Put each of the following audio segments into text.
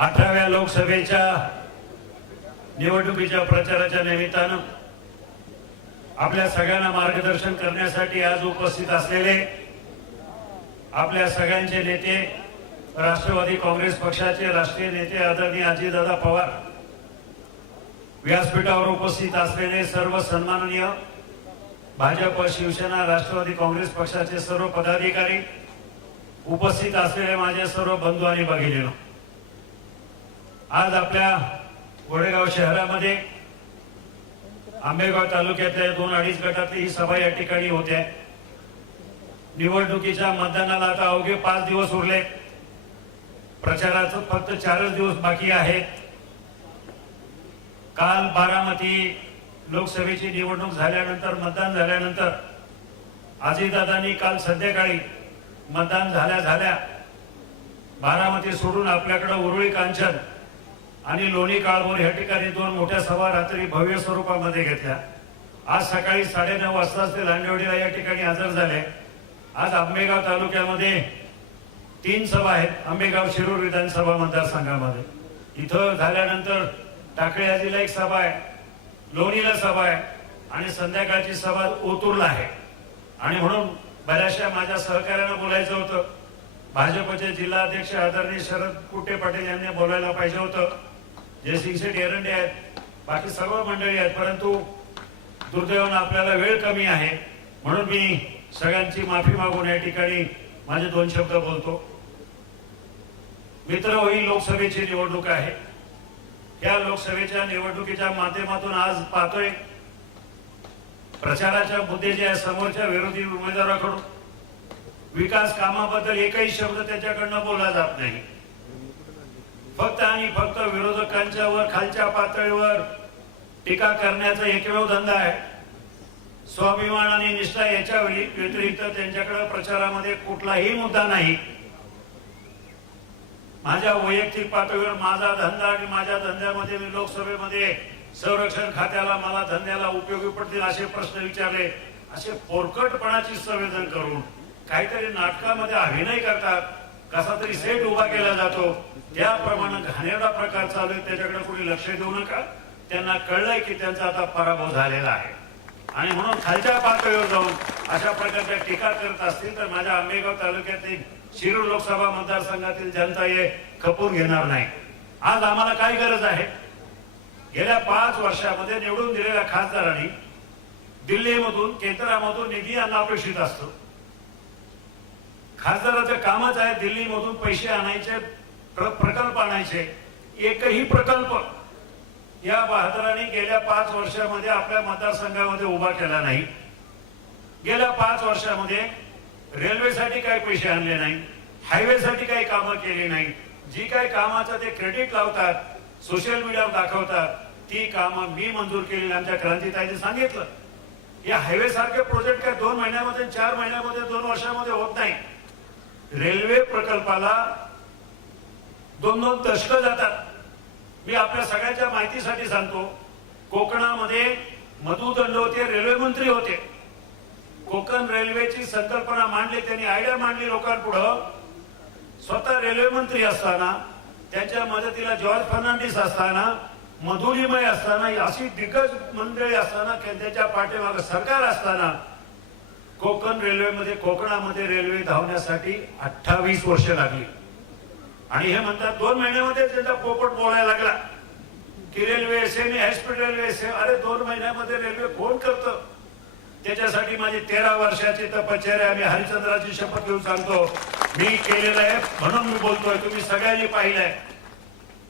18व्या लोकसभेच्या निवडणुकीच्या प्रचाराच्या निमित्तानं आपल्या सगळ्यांना मार्गदर्शन करण्यासाठी आज उपस्थित असलेले आपल्या सगळ्यांचे नेते, राष्ट्रवादी काँग्रेस पक्षाचे राष्ट्रीय नेते आदरणीय अजितदादा पवार, व्यासपीठावर उपस्थित असलेले सर्व सन्माननीय भाजप, शिवसेना, राष्ट्रवादी काँग्रेस पक्षाचे सर्व पदाधिकारी, उपस्थित असलेले माझे सर्व बंधू आणि भगिनींनो, आज आपल्या गोरेगाव शहरामध्ये आंबेगाव तालुक्यातल्या 2-2.5 गटातली ही सभा या ठिकाणी होते। निवडणुकीच्या मतदानाला आता अवघे 5 दिवस उरले, प्रचाराचं फक्त 4 दिवस बाकी आहेत। काल बारामती लोकसभेची निवडणूक झाल्यानंतर, मतदान झाल्यानंतर अजितदादांनी काल संध्याकाळी मतदान झाल्या बारामती सोडून आपल्याकडे उरुळी, कांचन आणि लोणी काळभोर या ठिकाणी 2 मोठ्या सभा रात्री भव्य स्वरूपामध्ये घेतल्या। आज सकाळी 9:30 वाजता ते लांडवडीला या ठिकाणी हजर झाले। आज आंबेगाव तालुक्यामध्ये 3 सभा आहेत। आंबेगाव शिरूर विधानसभा मतदारसंघामध्ये इथं झाल्यानंतर टाकळी आजीला एक सभा आहे, लोणीला सभा आहे आणि संध्याकाळची सभा ओतूरला आहे। आणि म्हणून बऱ्याचशा माझ्या सहकार्यांना बोलायचं होतं, भाजपचे जिल्हाध्यक्ष आदरणीय शरद कुटे पाटील यांनी बोलायला पाहिजे होतं, जयसिंग शेठ एरंडे आहेत, बाकी सर्व मंडळी आहेत, परंतु दुर्दैवानं आपल्याला वेळ कमी आहे म्हणून मी सगळ्यांची माफी मागून या ठिकाणी माझे 2 शब्द बोलतो। मित्र, ही लोकसभेची निवडणूक आहे। या लोकसभेच्या निवडणुकीच्या माध्यमातून आज पाहतोय प्रचाराच्या मुद्दे जे समोरच्या विरोधी उमेदवाराकडून विकास कामाबद्दल एकही शब्द त्याच्याकडनं बोलला जात नाही। फक्त आणि फक्त विरोधकांच्या वर खालच्या पातळीवर टीका करण्याचा एकमेव धंदा आहे। स्वाभिमान आणि निष्ठा याच्या व्यतिरिक्त त्यांच्याकडे प्रचारामध्ये कुठलाही मुद्दा नाही। माझ्या वैयक्तिक पातळीवर माझा धंदा आणि माझ्या धंद्यामध्ये मी लोकसभेमध्ये संरक्षण खात्याला, मला धंद्याला उपयोगी पडतील असे प्रश्न विचारले। असे पोरकटपणाची संवेदन करून काहीतरी नाटकामध्ये अभिनय करतात, कसा तरी सेट उभा केला जातो, त्याप्रमाणे घाणेरडा प्रकार चालू आहे। त्याच्याकडे कोणी लक्ष देऊ नका। त्यांना कळलंय की त्यांचा आता पराभव झालेला आहे आणि म्हणून खालच्या पातळीवर जाऊन अशा प्रकारच्या टीका करत असतील तर माझ्या आंबेगाव तालुक्यातील शिरूर लोकसभा मतदारसंघातील जनता हे खपून घेणार नाही। आज आम्हाला काय गरज आहे? गेल्या 5 वर्षामध्ये निवडून दिलेल्या खासदारांनी दिल्लीमधून, केंद्रामधून निधी आणणं अपेक्षित असतो। खासदाराचं कामच आहे दिल्लीमधून पैसे आणायचे, प्रकल्प आणायचे। एकही प्रकल्प या बहादरांनी गेल्या 5 वर्षामध्ये आपल्या मतदारसंघामध्ये उभा केला नाही। गेल्या 5 वर्षामध्ये रेल्वेसाठी काही पैसे आणले नाही, हायवेसाठी काही कामं केली नाही। जी काही कामाचं ते क्रेडिट लावतात, सोशल मीडियावर दाखवतात, ती कामं मी मंजूर केलेली आमच्या क्रांतीताईंनी सांगितलं। या हायवे सारखे प्रोजेक्ट काय 2 महिन्यामध्ये, 4 महिन्यामध्ये, 2 वर्षामध्ये होत नाही। रेल्वे प्रकल्पाला 2-2 दशक जातात। मी आपल्या सगळ्यांच्या माहितीसाठी सांगतो, कोकणामध्ये मधु दंडवते रेल्वे मंत्री होते। कोकण रेल्वेची संकल्पना मांडली त्यांनी, आयडिया मांडली लोकांपुढं। स्वतः रेल्वे मंत्री असताना, त्यांच्या मदतीला जॉर्ज फर्नांडिस असताना, मधुलिमय असताना, अशी दिग्गज मंडळी असताना, त्यांच्या पाठीमागे सरकार असताना कोकण रेल्वेमध्ये, कोकणामध्ये रेल्वे धावण्यासाठी 28 वर्ष लागली। आणि हे म्हणतात 2 महिन्यामध्ये त्यांचा पोपट बोलायला लागला की railway semi high speed railway same. अरे 2 महिन्यामध्ये रेल्वे कोण करतं? त्याच्यासाठी माझी 13 वर्षाची तपश्चर्या, मी हरिश्चंद्राची शपथ घेऊन सांगतो, मी केलेलं आहे म्हणून मी बोलतोय। तुम्ही सगळ्यांनी पाहिलंय,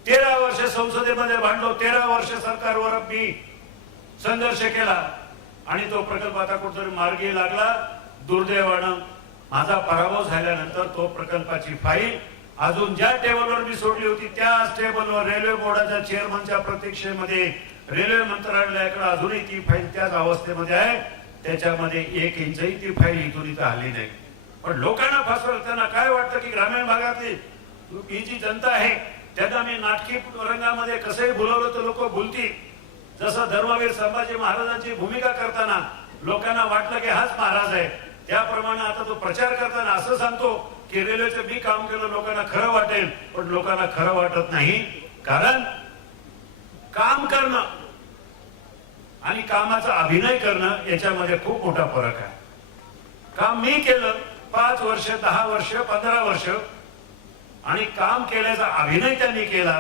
13 वर्ष संसदेमध्ये भांडलो, 13 वर्ष सरकारवर मी संघर्ष केला आणि तो प्रकल्प आता कुठेतरी मार्गी लागला। दुर्दैवानं माझा पराभव झाल्यानंतर तो प्रकल्पाची फाईल अजून ज्या टेबलवर मी सोडली होती त्याच टेबलवर रेल्वे बोर्डाच्या चेअरमनच्या प्रतीक्षेमध्ये रेल्वे मंत्रालयाकडे अजूनही ती फाईल त्याच अवस्थेमध्ये आहे। त्याच्यामध्ये 1 इंचही ती फाईल इथून इथं हल्ली नाही। पण लोकांना फसवलं। त्यांना काय वाटतं की ग्रामीण भागातली ही जी जनता आहे त्यांना मी नाटकी रंगामध्ये कसंही भुलवलं तर लोक भुलतील। जसं धर्मवीर संभाजी महाराजांची भूमिका करताना लोकांना वाटलं की हाच महाराज आहे, त्याप्रमाणे आता तो प्रचार करताना असं सांगतो की रेल्वेचं मी काम केलं लोकांना खरं वाटेल, पण लोकांना खरं वाटत नाही. कारण काम करणं आणि कामाचा अभिनय करणं याच्यामध्ये खूप मोठा फरक आहे. काम मी केलं 5 वर्ष, 10 वर्ष, 15 वर्ष, आणि काम केल्याचा अभिनय त्यांनी केला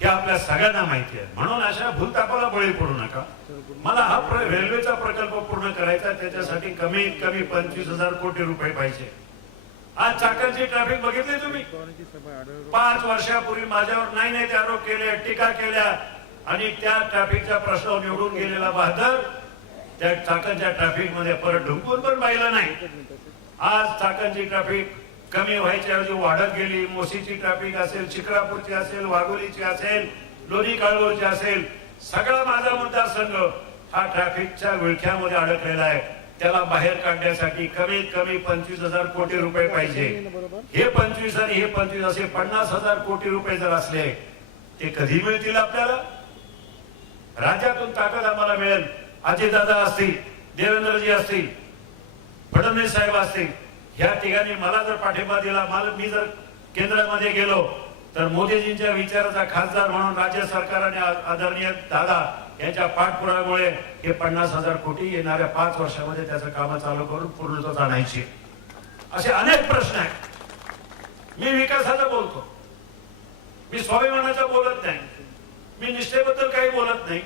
हे आपल्या सगळ्यांना माहिती आहे. म्हणून अशा भूलतापाला बळी पडू नका. मला हा रेल्वेचा प्रकल्प पूर्ण करायचा, त्याच्यासाठी कमीत कमी 25,000 कोटी रुपये पाहिजे. आज चाकणची ट्रॅफिक बघितली तुम्ही? 5 वर्षापूर्वी माझ्यावर नाही ते आरोप केले, टीका केल्या, आणि त्या ट्रॅफिकच्या प्रश्नावर निवडून गेलेला बहादर त्या चाकणच्या ट्रॅफिक मध्ये परत ढुंकून पण पाहिलं नाही. आज चाकणची ट्रॅफिक कमी व्हायची ऐवजी वाढत गेली. मोशीची ट्रॅफिक असेल, शिक्रापूरची असेल, वाघोलीची असेल, लोणी काळभोरची असेल, सगळा माझा मतदारसंघ हा ट्रॅफिकच्या विळख्यामध्ये अडकलेला आहे. त्याला बाहेर काढण्यासाठी कमीत कमी 25,000 कोटी रुपये पाहिजे. हे 25 आणि हे 25 असे 50,000 कोटी रुपये जर असले ते कधी मिळतील आपल्याला? राज्यातून ताकद आम्हाला मिळेल. अजितदादा असतील, देवेंद्रजी असतील, फडणवीस साहेब असतील, ह्या ठिकाणी मला जर पाठिंबा दिला, मी जर केंद्रामध्ये गेलो तर मोदीजींच्या विचाराचा खासदार म्हणून राज्य सरकारने आदरणीय दादा यांच्या पाठपुराव्यामुळे हे 50,000 कोटी येणाऱ्या 5 वर्षामध्ये त्याचं काम चालू करून पूर्णत्वास आणायची. असे अनेक प्रश्न आहेत. मी विकासाचा बोलतो, मी स्वाभिमानाचं बोलत नाही, मी निष्ठेबद्दल काही बोलत नाही.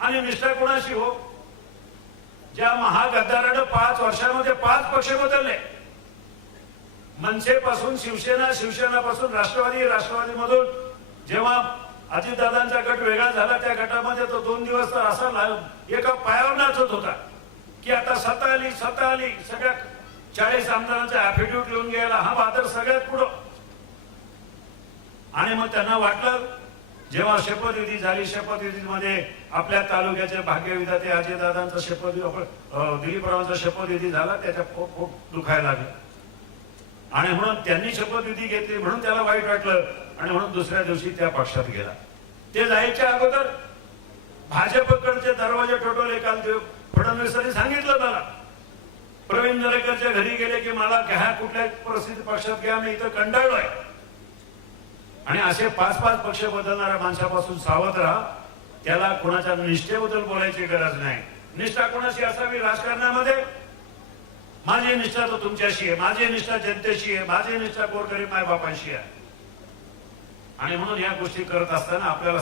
आणि निष्ठा कोणाशी हो? ज्या महागद्दारानं 5 वर्षामध्ये 5 पक्ष बदलले. मनसेपासून शिवसेना, शिवसेनापासून राष्ट्रवादी, राष्ट्रवादीमधून जेव्हा अजितदादांचा गट वेगळा झाला त्या गटामध्ये तो 2 दिवस तर असा एका पायावर नाचत होता की आता सत्ता आली, सत्ता आली. सगळ्या 40 आमदारांचा ऍफिडेव्हिट लिहून घ्यायला हा बहादर सगळ्यात पुढं. आणि मग त्यांना वाटलं, जेव्हा शपथविधी झाली, शपथविधीमध्ये आपल्या तालुक्याचे भाग्यविधाते अजितदादांचा शपथविधी, दिलीपरावांचा शपथविधी झाला, त्याच्या पोट दुखायला लागले. आणि म्हणून त्यांनी शपथविधी घेतली म्हणून त्याला वाईट वाटलं, आणि म्हणून दुसऱ्या दिवशी त्या पक्षात गेला. ते जायच्या अगोदर भाजपकडचे दरवाजे ठोठवले. काल फडणवीसांनी सांगितलं मला, प्रवीण दरेकरच्या घरी गेले की मला घ्या, कुठल्या परिस्थिती पक्षात घ्या, मी इथं कंटाळलोय. आणि असे 5-5 पक्ष बदलणाऱ्या माणसापासून सावध राहा. त्याला कोणाच्या निष्ठेबद्दल बोलायची गरज नाही. निष्ठा कोणाशी असावी राजकारणामध्ये? माझी निष्ठा तर तुमच्याशी आहे, माझी निष्ठा जनतेशी आहे, माझी निष्ठा गोरगरीब मायबापांशी आहे. आणि म्हणून या गोष्टी करत असताना आपल्याला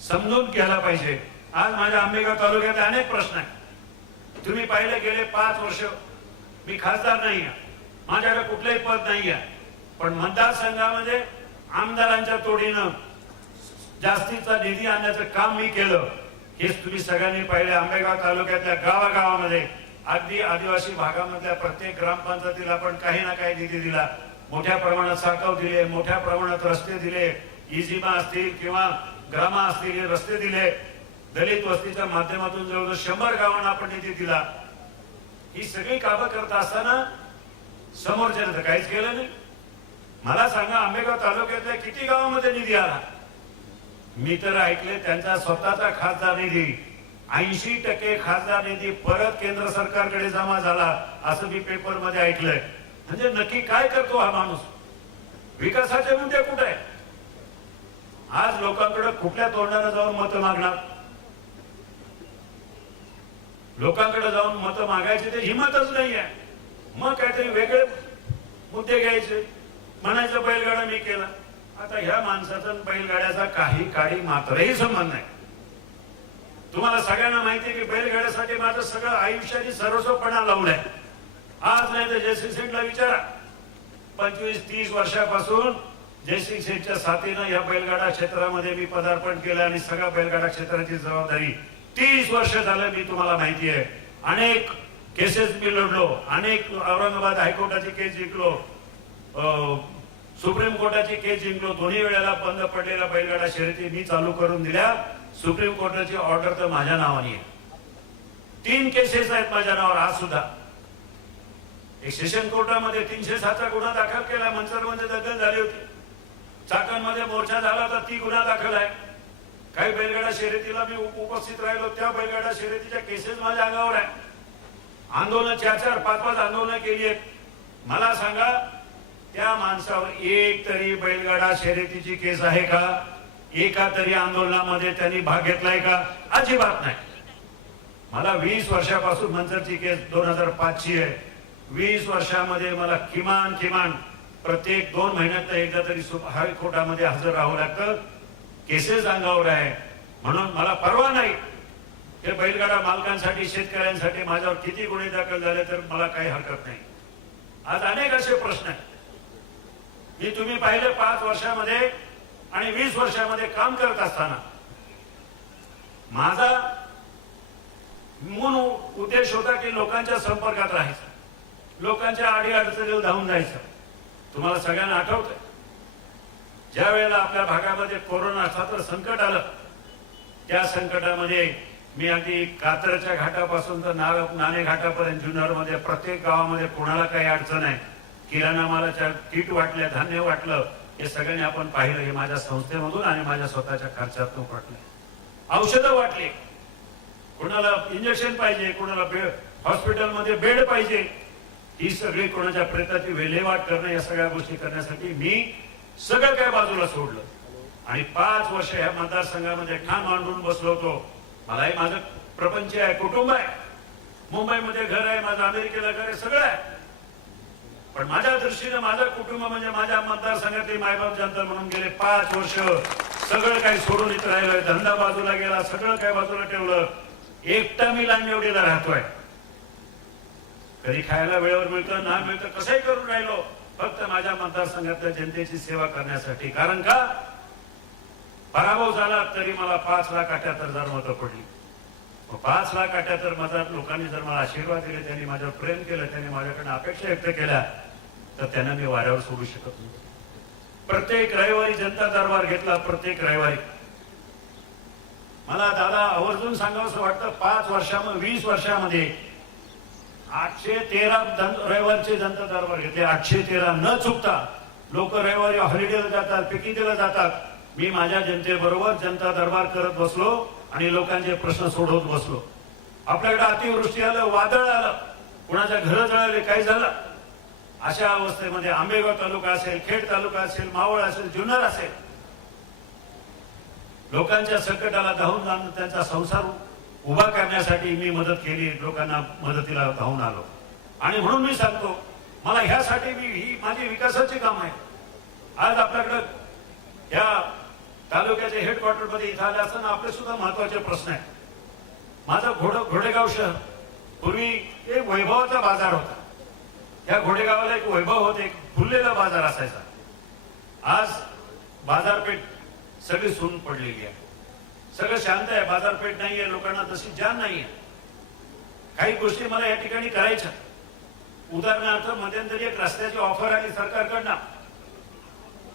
समजून घ्यायला पाहिजे. आज माझ्या आंबेगाव तालुक्यात अनेक प्रश्न आहेत. तुम्ही पाहिले गेले 5 वर्ष मी खासदार नाही आहे, माझ्याकडे कुठलंही पद नाही आहे, पण मतदारसंघामध्ये आमदारांच्या तोडीनं जास्तीचा निधी आणण्याचं काम मी केलं. हेच तुम्ही सगळ्यांनी पाहिले. आंबेगाव तालुक्यातल्या गावागावामध्ये, अगदी आदिवासी भागामधल्या प्रत्येक ग्रामपंचायतीला आपण काही ना काही निधी दिला. मोठ्या प्रमाणात साठव दिले, मोठ्या प्रमाणात रस्ते दिले, इजिमा असतील किंवा ग्रामा असतील रस्ते दिले. दलित वस्तीच्या माध्यमातून जवळजवळ 100 गावांना आपण निधी दिला. ही सगळी कामं करत असताना समोरच्यानं तर काहीच केलं नाही. मला सांगा, आंबेगाव तालुक्यातल्या किती गावामध्ये निधी आला? मी तर ऐकले त्यांचा स्वतःचा खासदार निधी 80% खासदार निधी परत केंद्र सरकारकडे जमा झाला, असं मी पेपर मध्ये ऐकलंय. म्हणजे नक्की काय करतो हा माणूस? विकासाचे मुद्दे कुठे आहे? आज लोकांकडे कुठल्या तोंडाने जाऊन मतं मागणार? लोकांकडे जाऊन मतं मागायची ते हिंमतच नाही आहे. मग काहीतरी वेगळे मुद्दे घ्यायचे, म्हणायचं बैलगाडा मी केला. आता ह्या माणसाचा बैलगाड्याचा काही काडी मात्रही संबंध नाही. तुम्हाला सगळ्यांना माहिती आहे की बैलगाड्यासाठी माझं सगळं आयुष्याची सर्वस्वपणा लावलाय. आज नाही तर जयसिंग शेठला विचारा, 25-30 वर्षापासून जयसिंग शेठच्या साथीनं या बैलगाडा क्षेत्रामध्ये मी पदार्पण केलं आणि सगळ्या बैलगाडा क्षेत्राची जबाबदारी 30 वर्ष झालं. मी तुम्हाला माहिती आहे, अनेक केसेस मी लढलो, अनेक औरंगाबाद हायकोर्टाची केस जिंकलो, सुप्रीम कोर्टाची केस जिंकलो. दोन्ही वेळेला बंद पडलेल्या बैलगाडा शर्यती मी चालू करून दिल्या. सुप्रीम कोर्टाची ऑर्डर तर माझ्या नावाने आहे. 3 केसेस आहेत माझ्या नावावर आज सुद्धा. एक सेशन कोर्टामध्ये 307चा गुन्हा दाखल केला, मंचरमध्ये दखल झाली होती. चाकणमध्ये मोर्चा झाला होता, ती गुन्हा दाखल आहे. काही बैलगाडा शर्यतीला मी उपस्थित राहिलो, त्या बैलगाडा शर्यतीच्या केसेस माझ्या अंगावर आहे. आंदोलन 4-4, 5-5 आंदोलन केली आहेत. मला सांगा, त्या माणसावर एक तरी बैलगाडा शर्यतीची केस आहे का? एका तरी आंदोलनामध्ये त्यांनी भाग घेतलाय का? अजिबात नाही. मला 20 वर्षापासून मंचरची केस 2005 ची आहे. 20 वर्षामध्ये मला किमान प्रत्येक 2 महिन्यात एकदा तरी हायकोर्टामध्ये हजर राहावं लागतं. केसेस अंगावर आहे, म्हणून मला परवा नाही. हे बैलगाडा मालकांसाठी, शेतकऱ्यांसाठी माझ्यावर किती गुन्हे दाखल झाले तर मला काही हरकत नाही. आज अनेक असे प्रश्न आहेत. मी तुम्ही पाहिले 5 वर्षामध्ये आणि 20 वर्षामध्ये काम करत असताना माझा मूळ उद्देश होता की लोकांच्या संपर्कात राहायचं, लोकांच्या अडीअडचणीला धावून जायचं. तुम्हाला सगळ्यांना आठवतंय, ज्या वेळेला आपल्या भागामध्ये कोरोनाचं संकट आलं, त्या संकटामध्ये मी अगदी कात्रच्या घाटापासून तर नाणे घाटापर्यंत जुन्नरमध्ये प्रत्येक गावामध्ये कोणाला काही अडचण आहे, किराणा मालाच्या किट वाटल्या, धान्य वाटलं, हे सगळ्यांनी आपण पाहिलं. हे माझ्या संस्थेमधून आणि माझ्या स्वतःच्या खर्चातून वाटले. औषधं वाटली, कोणाला इंजेक्शन पाहिजे, कोणाला हॉस्पिटलमध्ये बेड पाहिजे, ही सगळी कोणाच्या प्रेताची विल्हेवाट करणं, या सगळ्या गोष्टी करण्यासाठी मी सगळं काय बाजूला सोडलं आणि 5 वर्ष ह्या मतदारसंघामध्ये ठाण मांडून बसलो होतो. मलाही माझं प्रपंच आहे, कुटुंब आहे, मुंबईमध्ये घर आहे, माझं अमेरिकेला घर आहे, सगळं आहे. पण माझ्या दृष्टीने माझं कुटुंब म्हणजे माझ्या मतदारसंघातली मायबाप जनता म्हणून गेले 5 वर्ष सगळं काही सोडून इथं राहिलोय. धंदा बाजूला गेला, सगळं काही बाजूला ठेवलं. एकटा मी लांजेवडीला राहतोय. कधी खायला वेळेवर मिळतं, ना मिळतं, कसंही करून राहिलो, फक्त माझ्या मतदारसंघातल्या जनतेची सेवा करण्यासाठी. कारण का, पराभव झाला तरी मला 5,78,000 मतं पडली. 5,78,000 मतात लोकांनी जर मला आशीर्वाद दिले, त्यांनी माझ्यावर प्रेम केलं, त्यांनी माझ्याकडनं अपेक्षा व्यक्त केल्या, तर त्यांना मी वाऱ्यावर सोडू शकत नाही. प्रत्येक रविवारी जनता दरबार घेतला. प्रत्येक रविवारी मला दादा आवर्जून सांगावंसं वाटतं, 5 वर्षामध्ये 20 वर्षामध्ये 813 रविवारचे जनता दरबार घेतले. 813 न चुकता. लोक रविवारी हॉलिडेला जातात, पिकनिकला जातात. मी माझ्या जनतेबरोबर जनता दरबार करत बसलो आणि लोकांचे प्रश्न सोडवत बसलो. आपल्याकडे अतिवृष्टी आलं, वादळ आलं, कुणाच्या घरं जळाले, काय झालं, अशा अवस्थेमध्ये आंबेगाव तालुका असेल, खेड तालुका असेल, मावळ असेल, जुन्नर असेल, लोकांच्या संकटाला धावून जाऊन त्यांचा संसार उभा करण्यासाठी मी मदत केली, लोकांना मदतीला धावून आलो. आणि म्हणून मी सांगतो, मला ह्यासाठी ही माझी विकासाची काम आहे. आज आपल्याकडं या तालुक्याच्या हेडक्वार्टर मध्ये इथं आले असताना आपले सुद्धा महत्वाचे प्रश्न आहेत. माझं घोडेगाव शहर पूर्वी एक वैभवाचा बाजार होता. या घोडेगावाला एक वैभव होते, एक फुललेला बाजार असायचा. आज बाजारपेठ सगळी सून पडलेली आहे, सगळं शांत आहे, बाजारपेठ नाहीये, लोकांना तशी जाण नाहीये. काही गोष्टी मला या ठिकाणी करायच्या. उदाहरणार्थ मध्यंतरी एक रस्त्याची ऑफर आली सरकारकडनं,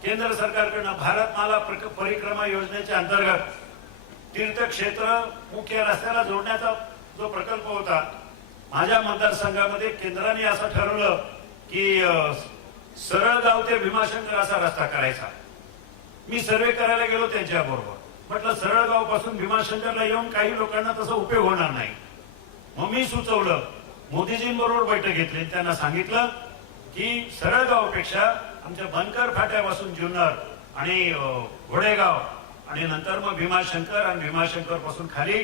केंद्र सरकारकडनं. भारतमाला परिक्रमा योजनेच्या अंतर्गत तीर्थक्षेत्र मुख्य रस्त्याला जोडण्याचा जो प्रकल्प होता, माझ्या मतदारसंघामध्ये केंद्राने असं ठरवलं की सरळगाव ते भीमाशंकर असा रस्ता करायचा. मी सर्वे करायला गेलो त्यांच्याबरोबर. म्हटलं सरळगाव पासून भीमाशंकरला येऊन काही लोकांना तसा उपयोग होणार नाही. मग मी सुचवलं, मोदीजींबरोबर बैठक घेतली, त्यांना सांगितलं की सरळगावपेक्षा आमच्या बनकर फाट्यापासून जुन्नर आणि घोडेगाव आणि नंतर मग भीमाशंकर आणि भीमाशंकर पासून खाली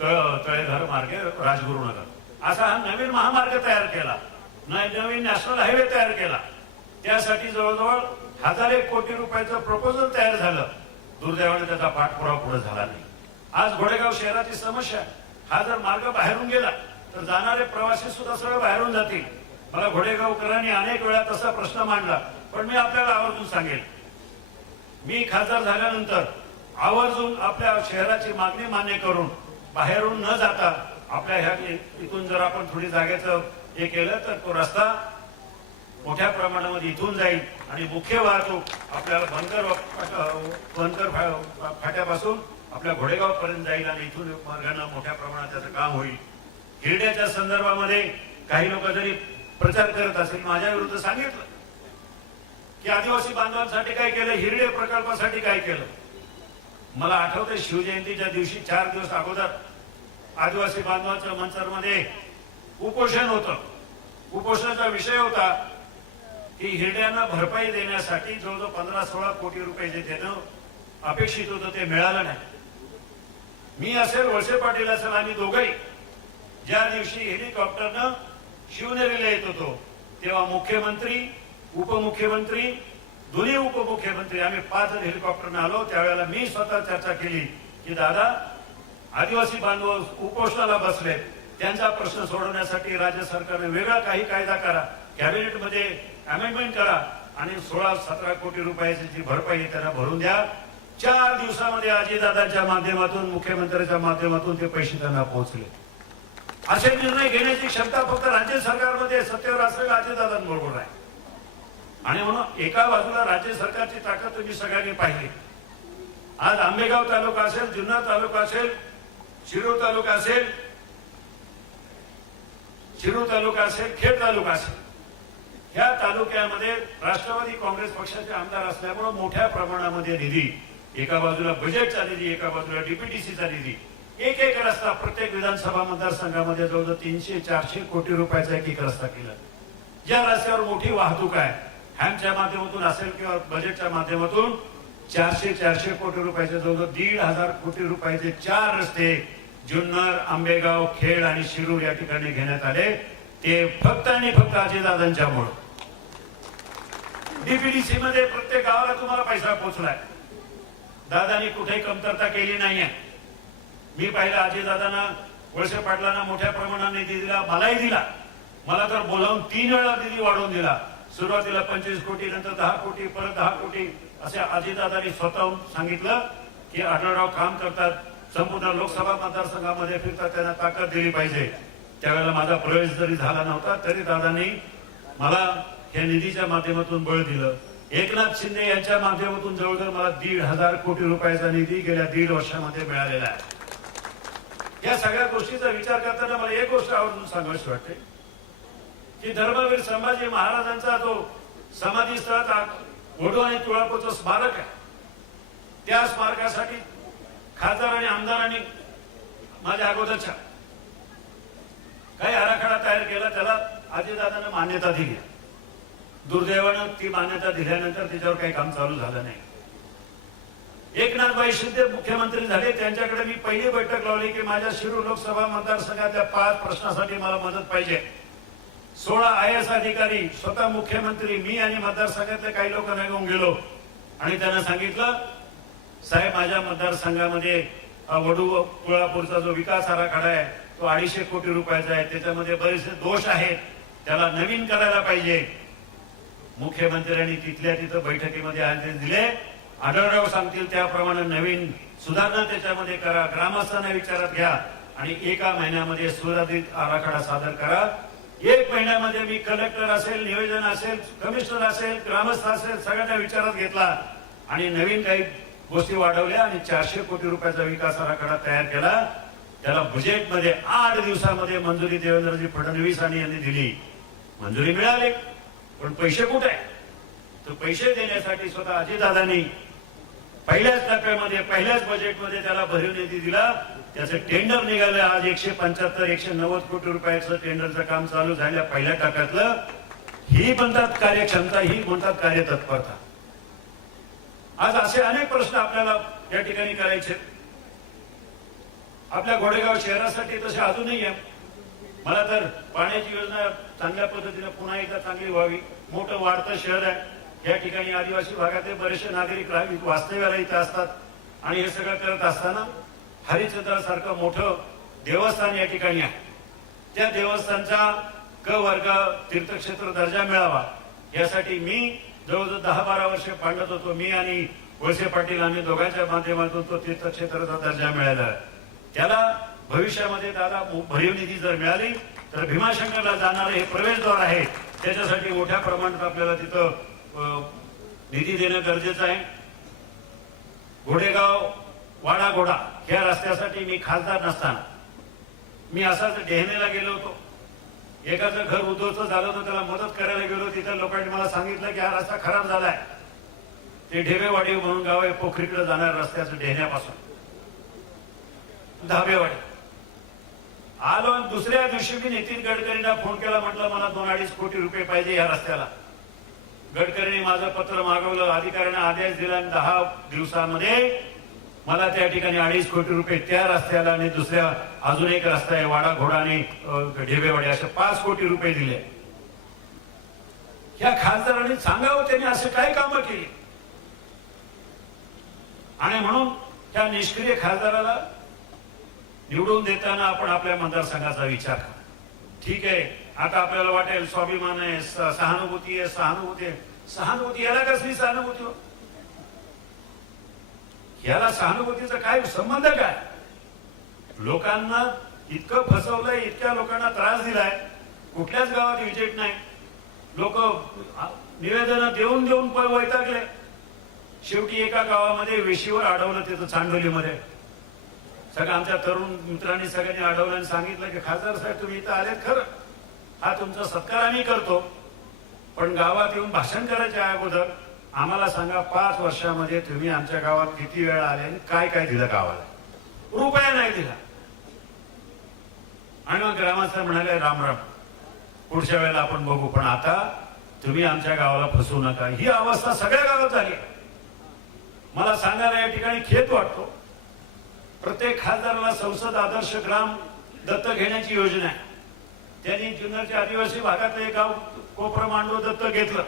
तळेघर मार्गे राजगुरुनगर असा हा नवीन महामार्ग तयार केला, नवीन नॅशनल हायवे तयार केला. त्यासाठी जवळजवळ 1000 कोटी रुपयाचं प्रपोजल तयार झालं. दुर्दैवाने त्याचा पाठपुरावा पुढे झाला नाही. आज घोडेगाव शहराची समस्या, हा जर मार्ग बाहेरून गेला तर जाणारे प्रवासी सुद्धा सरळ बाहेरून जातील. मला घोडेगावकरांनी अनेक वेळा तसा प्रश्न मांडला, पण मी आपल्याला आवर्जून सांगेल, मी खासदार झाल्यानंतर आवर्जून आपल्या शहराची मागणी मान्य करून बाहेरून न जाता आपल्या ह्या इथून जर आपण थोडी जागेचं हे केलं तर तो रस्ता मोठ्या प्रमाणामध्ये इथून जाईल आणि मुख्य वाहतूक आपल्याला बनकर फाट्यापासून आपल्या घोडेगाव पर्यंत जाईल आणि इथून मार्गाने मोठ्या प्रमाणात त्याचं काम होईल. हिरड्याच्या संदर्भामध्ये काही लोक जरी प्रचार करत असेल, माझ्या विरुद्ध सांगितलं की आदिवासी बांधवांसाठी काय केलं, हिरडे प्रकल्पासाठी काय केलं. मला आठवतंय शिवजयंतीच्या दिवशी 4 दिवस अगोदर आदिवासी बांधवांचं मंचरमध्ये उपोषण होतं. उपोषणाचा विषय होता की हिरड्यांना भरपाई देण्यासाठी जवळजवळ 15-16 कोटी रुपये जे देणं अपेक्षित होतं ते मिळालं नाही. मी असेल, वळसे पाटील असेल, आम्ही दोघंही ज्या दिवशी हेलिकॉप्टरनं शिवनेरीला येत होतो तेव्हा मुख्यमंत्री, उपमुख्यमंत्री, दोन्ही उपमुख्यमंत्री आम्ही 5 जण हेलिकॉप्टरनं आलो. त्यावेळेला मी स्वतः चर्चा केली की दादा, आदिवासी बांधव उपोषणाला बसले, त्यांचा प्रश्न सोडवण्यासाठी राज्य सरकारने वेगळा काही कायदा करा, कॅबिनेटमध्ये अमेंडमेंट करा आणि 16-17 कोटी रुपयाची जी भरपाई त्यांना भरून द्या. 4 दिवसामध्ये अजितदादांच्या माध्यमातून, मुख्यमंत्र्यांच्या माध्यमातून ते पैसे त्यांना पोहोचले. असे निर्णय घेण्याची क्षमता फक्त राज्य सरकारमध्ये सत्तेवर असलेल्या अजितदादांबरोबर आहे. आणि म्हणून एका बाजूला राज्य सरकारची ताकद तुम्ही सगळ्यांनी पाहिली. आज आंबेगाव तालुका असेल, जुन्नर तालुका असेल, शिरूर तालुका असेल, खेड तालुका असेल, ह्या तालुक्यामध्ये राष्ट्रवादी काँग्रेस पक्षाचे आमदार असल्यामुळे मोठ्या प्रमाणामध्ये निधी, एका बाजूला बजेटचा निधी, एका बाजूला डीपीटीसीचा निधी, एक एक रस्ता प्रत्येक विधानसभा मतदारसंघामध्ये जवळजवळ 300-400 कोटी रुपयाचा एक रस्ता केला. ज्या रस्त्यावर मोठी वाहतूक आहे, हॅमच्या माध्यमातून असेल किंवा बजेटच्या माध्यमातून 400 कोटी रुपयाचे जवळजवळ 1,500 कोटी रुपयाचे 4 रस्ते जुन्नर, आंबेगाव, खेड आणि शिरूर या ठिकाणी घेण्यात आले. ते फक्त आणि फक्त अजितदादांच्यामुळे. डीपीडीसी मध्ये प्रत्येक गावाला तुम्हाला पैसा पोहोचलाय. दादांनी कुठेही कमतरता केली नाहीये. मी पाहिलं अजितदादांना, वळसे पाटलांना मोठ्या प्रमाणात निधी दिला, मलाही दिला. मला तर बोलावून 3 वेळा निधी वाढवून दिला. सुरुवातीला 25 कोटी, नंतर 10 कोटी, परत 10 कोटी असे अजितदादांनी स्वतःहून सांगितलं की आढळराव काम करतात, संपूर्ण लोकसभा मतदारसंघामध्ये फिरतात, त्यांना ताकद दिली पाहिजे. त्यावेळेला माझा प्रवेश जरी झाला नव्हता तरी दादांनी मला या निधीच्या माध्यमातून बळ दिलं. एकनाथ शिंदे यांच्या माध्यमातून जवळजवळ मला 1,500 कोटी रुपयाचा निधी गेल्या 1.5 वर्षामध्ये मिळालेला आहे. या सगळ्या गोष्टीचा विचार करताना मला एक गोष्ट आवर्जून सांगावीशी वाटते की धर्मवीर संभाजी महाराजांचा जो समाधी स्थळात वडू आणि तुळापूरचं स्मारक आहे, त्या स्मारकासाठी खासदार आणि आमदारांनी माझ्या अगोदरच्या काही आराखडा तयार केला. त्याला अजितदादांना मान्यता दिली. दुर्दैवानं ती मान्यता दिल्यानंतर त्याच्यावर काही काम चालू झालं नाही. एकनाथभाई शिंदे मुख्यमंत्री झाले, त्यांच्याकडे मी पहिली बैठक लावली की माझ्या शिरूर लोकसभा मतदारसंघातल्या 5 प्रश्नासाठी मला मदत पाहिजे. 16 IAS अधिकारी, स्वतः मुख्यमंत्री, मी आणि मतदारसंघातले काही लोकांना घेऊन गेलो आणि त्यांना सांगितलं, साहेब माझ्या मतदारसंघामध्ये वडू तुळापूरचा जो विकास आराखडा आहे तो 250 कोटी रुपयाचा आहे, त्याच्यामध्ये बरेचसे दोष आहेत, त्याला नवीन करायला पाहिजे. मुख्यमंत्र्यांनी तिथल्या तिथं बैठकीमध्ये आदेश दिले, आढळराव सांगतील त्याप्रमाणे नवीन सुधारणा त्याच्यामध्ये करा, ग्रामस्थांना विचारात घ्या आणि एका महिन्यामध्ये सुधारित आराखडा सादर करा. 1 महिन्यामध्ये मी कलेक्टर असेल, नियोजन असेल, कमिशनर असेल, ग्रामस्थ असेल, सगळ्यांना विचारात घेतला आणि नवीन काही गोष्टी वाढवल्या आणि 400 कोटी रुपयाचा विकास आराखडा तयार केला. त्याला बजेटमध्ये 8 दिवसामध्ये मंजुरी देवेंद्रजी फडणवीस यांनी दिली. मंजुरी मिळाली, पण पैसे कुठे? तर पैसे देण्यासाठी स्वतः अजितदादांनी पहिल्याच टप्प्यामध्ये, पहिल्याच बजेटमध्ये त्याला भरीव निधी दिला. त्याचं टेंडर निघालं. आज 175-190 कोटी रुपयाचं टेंडरचं काम चालू झालं पहिल्या टप्प्यातलं. ही म्हणतात कार्यक्षमता, ही म्हणतात कार्यतत्परता. आज असे अनेक प्रश्न आपल्याला या ठिकाणी करायचे. आपल्या घोडेगाव शहरासाठी तसे अजूनही आहे. मला तर पाण्याची योजना चांगल्या पद्धतीने पुन्हा एकदा चांगली व्हावी. मोठं वाढतं शहर आहे. या ठिकाणी आदिवासी भागातले बरेचसे नागरिक वास्तव्याला इथे असतात आणि हे सगळं करत असताना हरिश्चंद्रासारखं मोठं देवस्थान या ठिकाणी आहे. त्या देवस्थानचा क वर्ग तीर्थक्षेत्र दर्जा मिळावा यासाठी मी जवळजवळ 10-12 वर्षे पांडत होतो. मी आणि वळसे पाटील आम्ही दोघांच्या माध्यमातून तो तीर्थक्षेत्राचा दर्जा मिळाला. त्याला भविष्यामध्ये दादा भरीव निधी जर मिळाली तर भीमाशंकरला जाणारे हे प्रवेशद्वार आहे, त्याच्यासाठी मोठ्या प्रमाणात आपल्याला तिथं निधी देणं गरजेचं आहे. घोडेगाव वाडा घोडा या रस्त्यासाठी मी खासदार नसताना मी असाच डेहनेला गेलो होतो. एकाचं घर उद्ध्वस्त झालं होतं, त्याला मदत करायला गेलो. तिथं लोकांनी मला सांगितलं की हा रस्ता खराब झालाय. ते ढेबेवाडी म्हणून गाव आहे, पोखरीकडे जाणार रस्त्याचं डेहण्यापासून धाबेवाडी. आलो आणि दुसऱ्या दिवशी मी नितीन गडकरींना फोन केला, म्हटलं मला 2-2.5 कोटी रुपये पाहिजे या रस्त्याला. गडकरींनी माझं पत्र मागवलं, अधिकाऱ्यांना आदेश दिला आणि 10 दिवसामध्ये मला त्या ठिकाणी 2.5 कोटी रुपये त्या रस्त्याला आणि दुसऱ्या अजून एक रस्ता आहे वाडा घोडा आणि ढेबेवाडी असे 5 कोटी रुपये दिले. या खासदारांनी सांगावं त्यांनी असं काय कामं केली. आणि म्हणून त्या निष्क्रिय खासदाराला निवडून देताना आपण आपल्या मतदारसंघाचा विचार करा. ठीक आहे, आता आपल्याला वाटेल स्वाभिमान आहे, सहानुभूती आहे, सहानुभूती याला कसली सहानुभूती हो? याला सहानुभूतीचा काय संबंध काय? लोकांना इतकं फसवलंय, इतक्या लोकांना त्रास दिलाय, कुठल्याच गावात विजिट नाही. लोक निवेदन देऊन देऊन वैतागले. शेवटी एका गावामध्ये वेशीवर अडवलं, तिथं चांडोलीमध्ये सगळं आमच्या तरुण मित्रांनी सगळ्यांनी अडवलं आणि सांगितलं की खासदार साहेब तुम्ही इथं आलेत खरं, हा तुमचा सत्कार आम्ही करतो, पण गावात येऊन भाषण करायच्या अगोदर आम्हाला सांगा 5 वर्षामध्ये तुम्ही आमच्या गावात किती वेळा आले आणि काय काय दिलं गावाला? रुपया नाही दिला. आणि मग ग्रामस्थ म्हणाले राम राम, पुढच्या वेळेला आपण बघू, पण आता तुम्ही आमच्या गावाला फसवू नका. ही अवस्था सगळ्या गावात झाली. मला सांगायला या ठिकाणी खेद वाटतो. प्रत्येक खासदाराला संसद आदर्श ग्राम दत्तक घेण्याची योजना आहे. त्यांनी जुन्नरच्या आदिवासी भागातलं एक गाव कोपरं मांडव दत्तक घेतलं.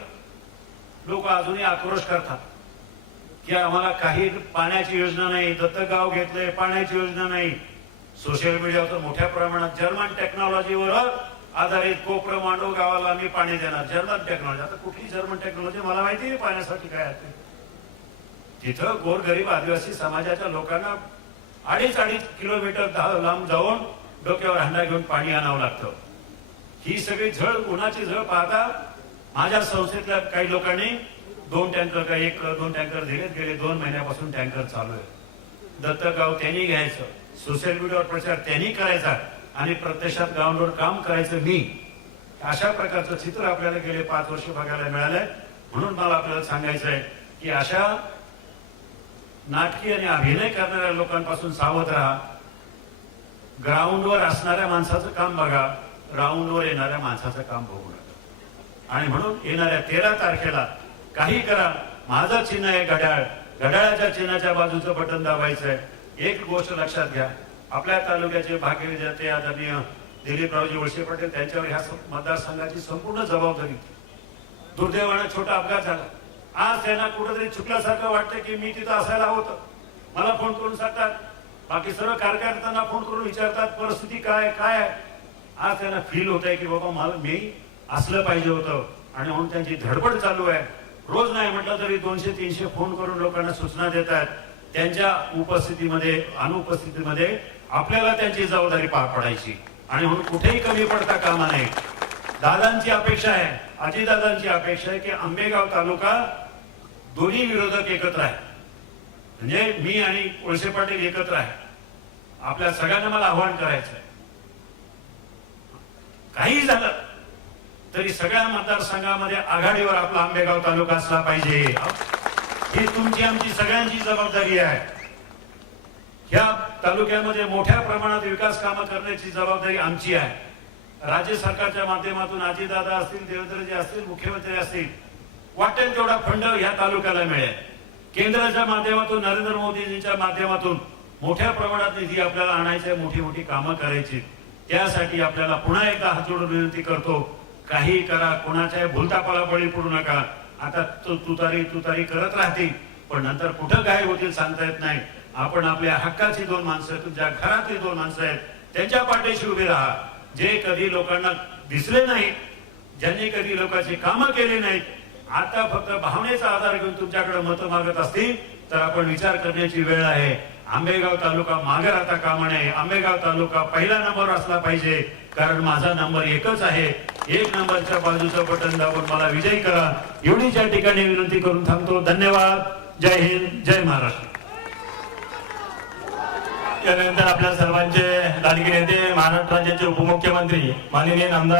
लोक अजूनही आक्रोश करतात की आम्हाला काही पाण्याची योजना नाही, दत्तक गाव घेतलंय पाण्याची योजना नाही. सोशल मीडियावर मोठ्या प्रमाणात जर्मन टेक्नॉलॉजीवर आधारित कोपरं मांडव गावाला आम्ही पाणी देणार. जर्मन टेक्नॉलॉजी, आता कुठली जर्मन टेक्नॉलॉजी मला माहिती आहे पाण्यासाठी काय आहे. तिथं गोरगरीब आदिवासी समाजाच्या लोकांना 2.5 किलोमीटर लांब जाऊन डोक्यावर हंडा घेऊन पाणी आणावं लागतं. ही सगळी झळ, उन्हाची झळ पाहता माझ्या संस्थेतल्या काही लोकांनी 2 टँकर का 1-2 टँकर दिलेत. गेले 2 महिन्यापासून टँकर चालू आहे. दत्तक गाव त्यांनी घ्यायचं, सोशल मीडियावर प्रचार त्यांनी करायचा आणि प्रत्यक्षात ग्राउंडवर काम करायचं मी. अशा प्रकारचं चित्र आपल्याला गेले 5 वर्ष बघायला मिळालंय. म्हणून मला आपल्याला सांगायचं आहे की अशा नाटकी आणि अभिनय करणाऱ्या लोकांपासून सावध राहा. ग्राउंडवर असणाऱ्या माणसाचं काम बघा, ग्राउंडवर येणाऱ्या माणसाचं काम बघू नका. आणि म्हणून येणाऱ्या 13 तारखेला काही करा. माझं चिन्ह आहे घड्याळ, घड्याळाच्या चिन्हाच्या बाजूचं बटन दाबायचं आहे. एक गोष्ट लक्षात घ्या, आपल्या तालुक्याचे भाग्यविजेते आदरणीय दिलीपरावजी वळसे पाटील त्यांच्यावर ह्या मतदारसंघाची संपूर्ण जबाबदारी. दुर्दैवाने छोटा अपघात झाला. आज त्यांना कुठेतरी चुकल्यासारखं वाटतं की मी तिथं असायला होतं. मला फोन करून सांगतात, बाकी सर्व कार्यकर्त्यांना फोन करून विचारतात परिस्थिती काय काय. आज त्यांना फील होत आहे की बाबा मला मी असलं पाहिजे होतं. आणि म्हणून त्यांची धडपड चालू आहे. रोज नाही म्हटलं तरी 200-300 फोन करून लोकांना सूचना देतात. त्यांच्या उपस्थितीमध्ये अनुपस्थितीमध्ये आपल्याला त्यांची जबाबदारी पार पडायची आणि म्हणून कुठेही कमी पडता कामा नये. दादांची अपेक्षा आहे, अजितदादांची अपेक्षा आहे की आंबेगाव तालुका दोन्ही विरोधक एकत्र आहे. म्हणजे मी आणि वळसे पाटील एकत्र आहे. आपल्या सगळ्यांना मला आव्हान करायचं आहे, काही झालं तरी सगळ्या मतदारसंघामध्ये आघाडीवर आपला आंबेगाव तालुका असला पाहिजे. ही तुमची आमची सगळ्यांची जबाबदारी आहे. ह्या तालुक्यामध्ये मोठ्या प्रमाणात विकास कामं करण्याची जबाबदारी आमची आहे. राज्य सरकारच्या माध्यमातून अजितदादा असतील, देवेंद्रजी असतील, मुख्यमंत्री असतील, वाटेल तेवढा फंड ह्या तालुक्याला मिळेल. केंद्राच्या माध्यमातून नरेंद्र मोदीजींच्या माध्यमातून मोठ्या प्रमाणात निधी आपल्याला आणायचे, मोठी मोठी कामं करायची. त्यासाठी आपल्याला पुन्हा एकदा हात जोडून विनंती करतो, काही करा, कोणाच्या भूलतापाला बळी पडू नका. आता तुतारी करत राहतील, पण नंतर कुठं काय होतील सांगता येत नाही. आपण आपल्या हक्काची 2 माणसं, तुमच्या घरातली 2 माणसं आहेत, त्यांच्या पाठीशी उभे राहा. जे कधी लोकांना दिसले नाहीत, ज्यांनी कधी लोकांची कामं केली नाहीत, आता फक्त भावनेचा आधार घेऊन तुमच्याकडे मतं मागत असतील तर आपण विचार करण्याची वेळ आहे. आंबेगाव तालुका मागे राहता कामा नये. आंबेगाव तालुका पहिला नंबर असला पाहिजे, कारण माझा नंबर 1च आहे. 1 नंबरच्या बाजूचं बटन दाबून मला विजयी करा, एवढीच या ठिकाणी विनंती करून थांबतो. धन्यवाद. जय हिंद, जय महाराष्ट्र. यानंतर आपल्या सर्वांचे लाडके नेते, महाराष्ट्र राज्याचे उपमुख्यमंत्री माननीय नामदार